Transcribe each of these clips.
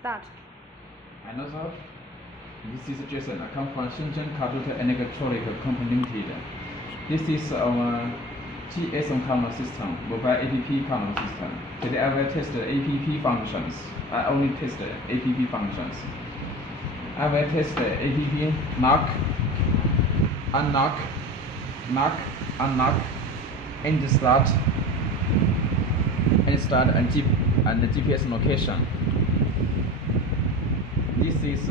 Start. And also, this is Jason. I come from Shenzhen Cardot Electronic Company Limited. This is our GSM camera system, mobile app camera system. Today I will test the app functions. I only test the app functions. I will test the app knock, unlock, knock, unlock, and start, and the GPS location. This is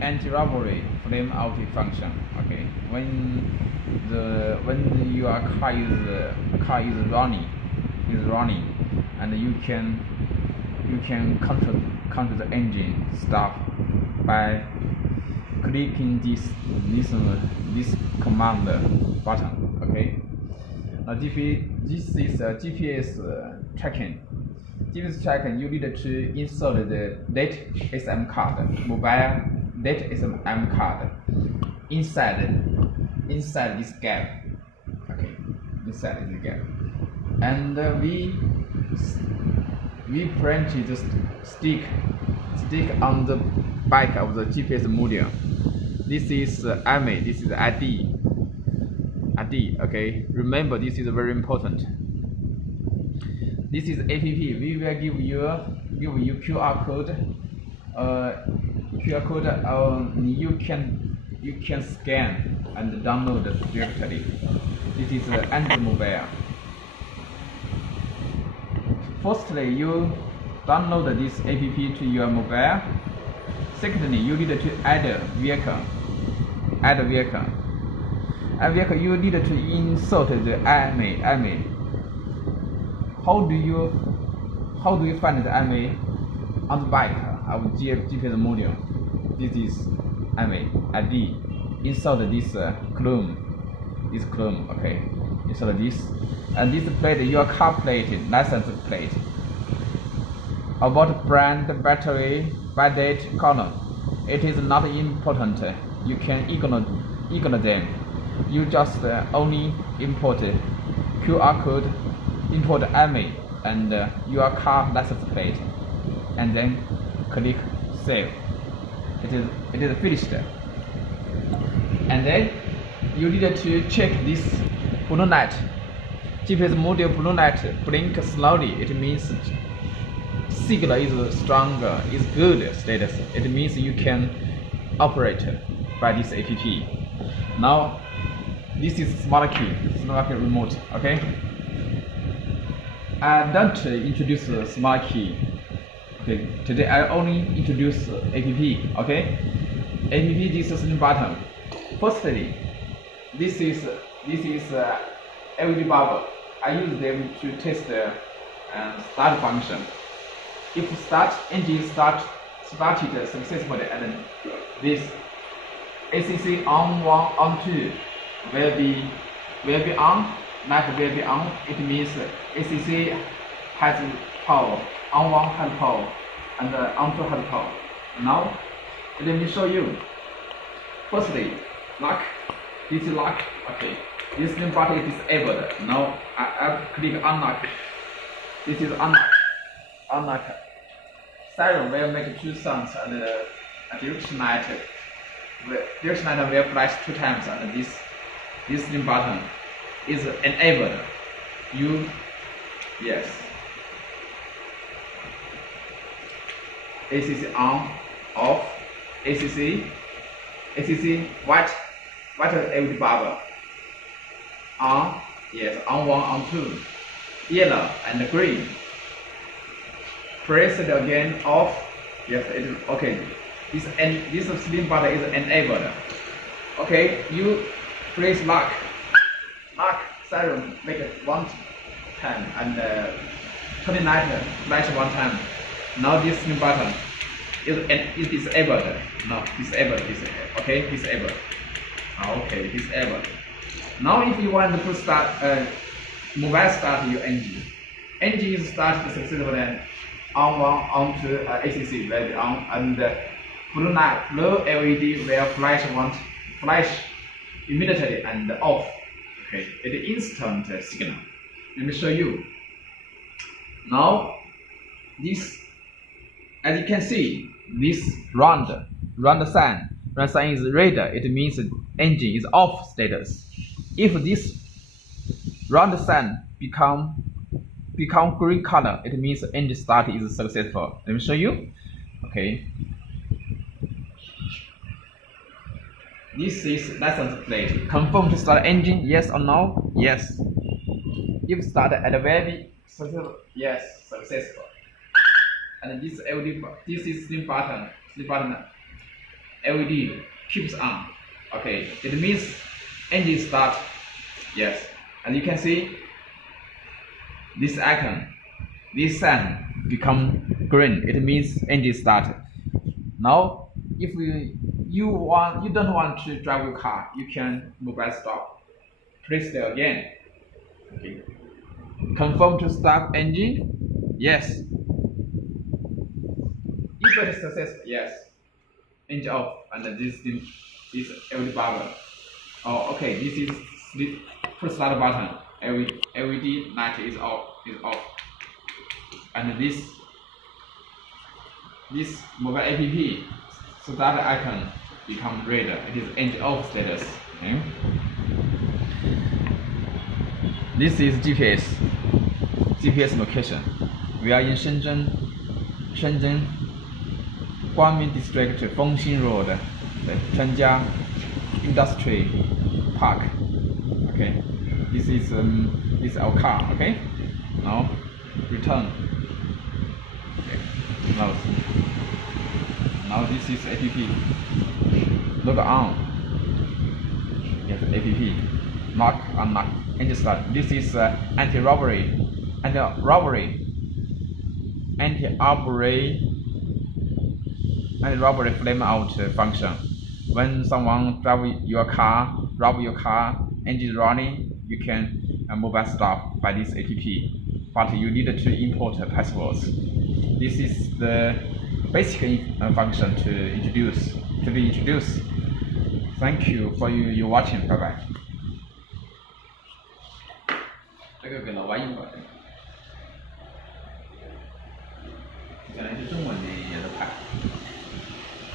anti-robbery flame out function. Okay, when your car is running, and you can control the engine stop by clicking this command button. Okay, this is GPS tracking. GPS tracking, you need to insert the date SM card, mobile date SM card inside this gap. Okay, inside this gap, and we print the stick on the back of the GPS module. This is IMEI, this is ID. Okay, remember this is very important. This is app. We will give you QR code. You can scan and download directly. This is Android mobile. Firstly, you download this app to your mobile. Secondly, you need to add a vehicle. You need to insert the IMEI. How do you find the IMEI on the back of GPS module? This is IMEI ID. Insert this clone. Okay, insert this, and this plate, your car plate, license plate. About brand, battery, by date, color. It is not important. You can ignore them. You just only import QR code, import IMEI and your car license plate, and then click save. It is finished. And then you need to check this blue light. GPS module blue light blink slowly. It means signal is stronger, is good status. It means you can operate by this app. Now this is smart key remote. Okay, I don't introduce smart key. Okay, today I only introduce app. Okay, app, this is the button. Firstly, this is LED bulb. I use them to test the start function. If engine started successfully, and this ACC on 1 on 2 will be on, light will be on. It means ACC has power, on 1 has power, and on 2 has power. Now let me show you. Firstly, lock. This is lock. Okay, this button is disabled. Now I click unlock. This is unlock. Siren will make 2 sounds, and direction light will flash 2 times, and this button is enabled. Yes. ACC on, off. ACC white LED bulb on. Yes, on 1, on 2. Yellow and green. Press it again, off. Yes, it is okay. This slim button is enabled. Okay, you press lock. Siren make it 1 time, and turning light flash 1 time. Now this slim button is disabled. No, disabled. Okay, disabled. Okay, disabled. Now if you want to start mobile start your engine. Engine is started successfully. On 1, on 2, ACC will be on, and blue LED will flash immediately and off. Okay, it is instant signal. Let me show you. Now this as you can see, this round sign is red. It means the engine is off status. If this round sign become green color, it means the engine start is successful. Let me show you. Okay. This is license plate. Confirm to start engine, yes or no? Yes. If started at the very successful, yes, successful. And this LED, this is sleep button LED keeps on. Okay, it means engine start, yes. And you can see this icon, this sign become green. It means engine start. Now, if you don't want to drive your car, you can mobile stop. Press there again. Okay. Confirm to start engine. Yes. If it is successful, yes. Engine off, and this is LED button. Oh, okay. This is the push start button. LED light is off. And this mobile app start icon become red. It is engine off status. Okay. This is GPS location. We are in Shenzhen, GuangMing District, FengXin Road, the Cheng Industry Park. Okay, this is our car. Okay, now return. Okay, now this is app. Log on. Yes, app. Lock, unlock. Engine start. This is anti-robbery flame out function. When someone rob your car, engine running, you can mobile stop by this app. But you need to import passwords. This is the basic function to be introduced. Thank you for your watching. Bye bye. 这个给老外用过，原来是中文的。